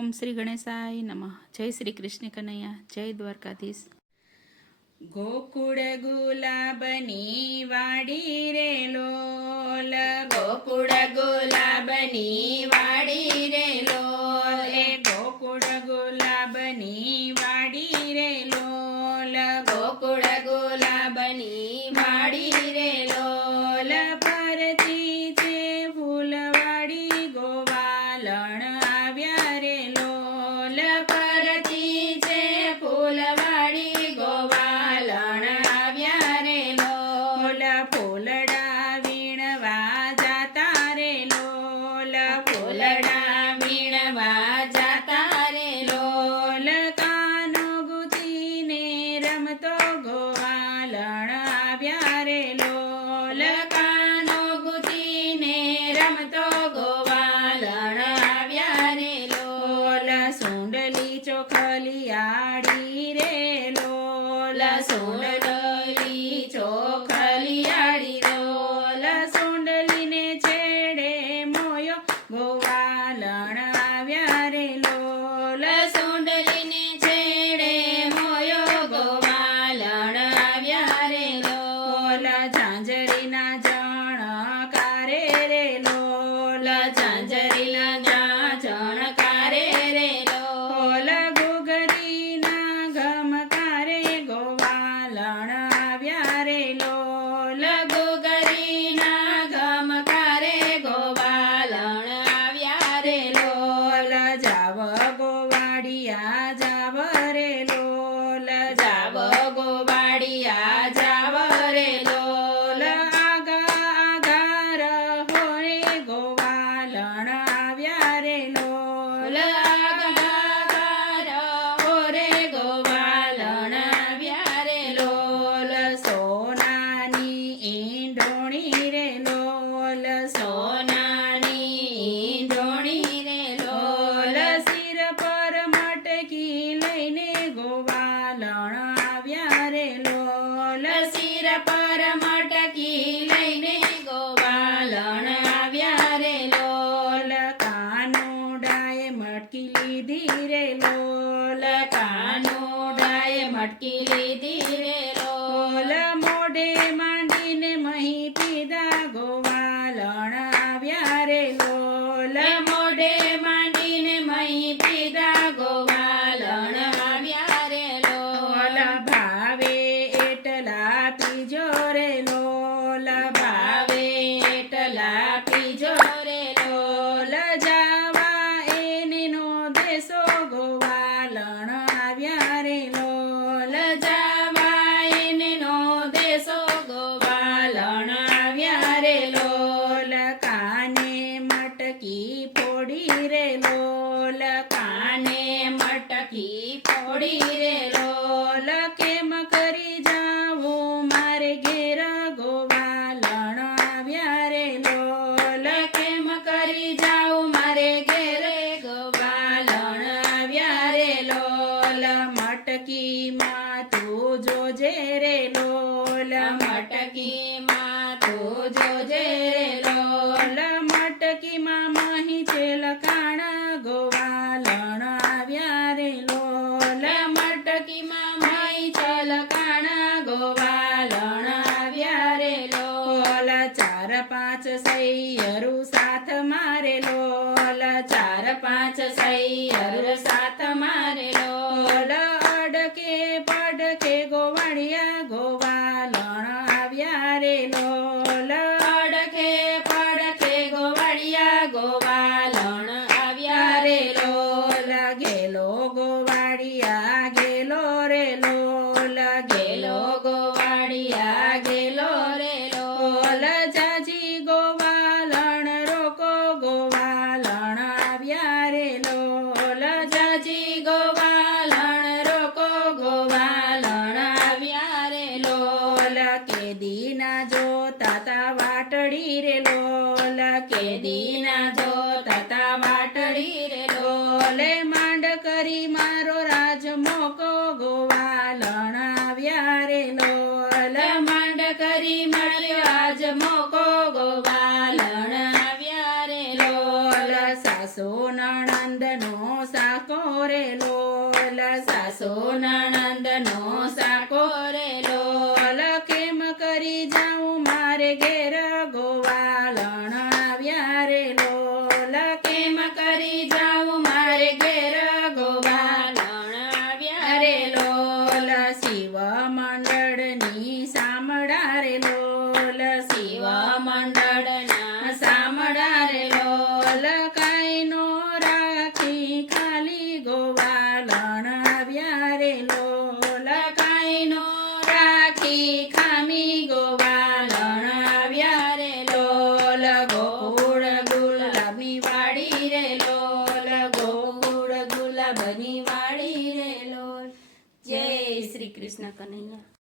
ઓમ શ્રી ગણેશાય નમઃ. જય શ્રી કૃષ્ણ કનૈયા, જય દ્વારકાધીશ. ગોકુળ ગુલાબની વાડી રે લોલ, ગોકુળ ગુલાબની વાડી રે લોલ, એ ગોકુળ ગુલાબની વાડી રે લોલ, ગોકુળ ગુલાબની વાડી રે લોલ, ફરતી છે ફૂલવાડી ગોવાલણ આવ્યા રે લોલ, ફરતી છે ફૂલવાડી ગોવાલણ આવ્યા રે લોલ, ફૂલડા વીણવા જાતા રે લોલ, ફૂલડા વીણવા જાતા રે લોલ, કાનો ગુથીને રમતો ગોવાલણ આવ્યા રે લોલ, કાનો ગુથીને રમતો ગોવાલણ આવ્યા રે લોલ, સુંડલી ચોખલિયાળી રે લોલ, સુંડલી ચોખલિયાળી રોલ, સુંડલીને છેડે મોયો ગોવાલણ આવ્યા રે લોલ, સુંડલીને છેડે મોયો ગોવાલણ આવ્યા રે લોલ, ઝાંઝરીના જણકારે રે લોલ, ઝાંઝરીના જણકારે રે લોલ, ઘૂઘરીના ગમકારે ગોવાલણ આવ્યા રે લોલ, ઘૂઘરીના ગમકારે ગોવાલણ આવ્યા રે લોલ, જાવ ગોવાડિયા જાવ રે લોલ, જાવ ગોવાડિયા જાવ રે લોલ, આગા આગા રહો રે ગોવાલણ આવ્યા રે લોલ, આગળ રે ગોવાલણ આવ્યા રે લોલ, સોનાની ઈંડોણી રે લોલ, સોનાની ઈંડોણી રે લોલ, સિર પર મટકી લઈને ગોવાલણ આવ્યા રે લોલ, શિર પર મટકી લઈને ગોવાલણ આવ્યા રે લોલ, કાનોડાએ મટકી લીધી રે લોલ, કાનોડાએ મટકી લીધી રે લોલ, મોઢે માંડીને મહી પીધા ગોવાલણ આવ્યા રે લોલ, મોઢે માંડીને મહી પીધા ગોવાલણ આવ્યા રે લોલ, ભાવે એટલા પીજો રે લોલ, ભાવે એટલા પીજો રે લોલ, જાવા એને નો દેશો ગોવાલણ આવ્યા રે લોલ, જાવા એને નો દેશો ગોવાલણ આવ્યા રે લોલ, કાને મટકી ફોડી રે લોલ, કાને મટકી ફોડી રે લોલ, કેમ કરી જાવું મારે ઘેર ગોવાલણ આવ્યા રે લોલ, કેમ કરી જાઉં મારે ઘેરે ગોવાલણ આવ્યા રે લોલ, મટકીમાં તું જોજે રે લોલ, મટકીમાં તું જોજે રે લોલ, મટકીમાં મહી છે લખાણ ગોવાલણ આવ્યા રે લોલ, મટકીમાં માઈ છલકાણ ગોવાલણ આવ્યા રે લોલ, ચાર પાંચ સૈયરું સાથ મારે લોલ, ચાર પાંચ સૈયર સાથ મારે લોલ, અડકે પડકે ગોવાળિયા ગોવાલણ આવ્યા રે લોલ, અડખે પડખે ગોવાળિયા ગોવાલણ આવ્યા રે લોલ, ગેલો ગોવાળિયા ગેલો રે લોલ, ગેલો ગોવાળિયા ગેલો રે લોલ, જાજી ગોવાલણ રોકો ગોવાલણ આવ્યા રે લોલ, જાજી ગોવાલણ રોકો ગોવાલણ આવ્યા રે લોલ, કેદીના જોતા તા વાટડી રે લોલ, કેદીના જોતા તા વાટડી રે લોલ, માંડ કરી મારો રાજ મોકો ગોવાલણ આવ્યા રે લોલ, માંડ કરી માર્યો આજ મોકો ગોવાલણ આવ્યા રે લોલ, સાસુ નણંદનો સાસુ નણંદનો સાકો રે લોલ કેમ કરી જાઉં મારે ઘેર ગોવાલણ આવ્યા રે લોલ કેમ કરી જાઉં મારે ઘેર ગોવાલણ આવ્યા રે લોલ શિવ મંડળની સામડા રે લોલ શિવ મંડળના સામડા રે લોલ કાંઈ નો રાખી ખાલી ગોવાલણ આવ્યા રે લોલ કાંઈ નો રાખી ખામી ગોવાલણ આવ્યા રે લોલ ગોકુળ ગુલાબી વાડી રે લોલ ગોકુળ ગુલાબની વાડી રે લોલ. જય શ્રી કૃષ્ણ કનૈયા.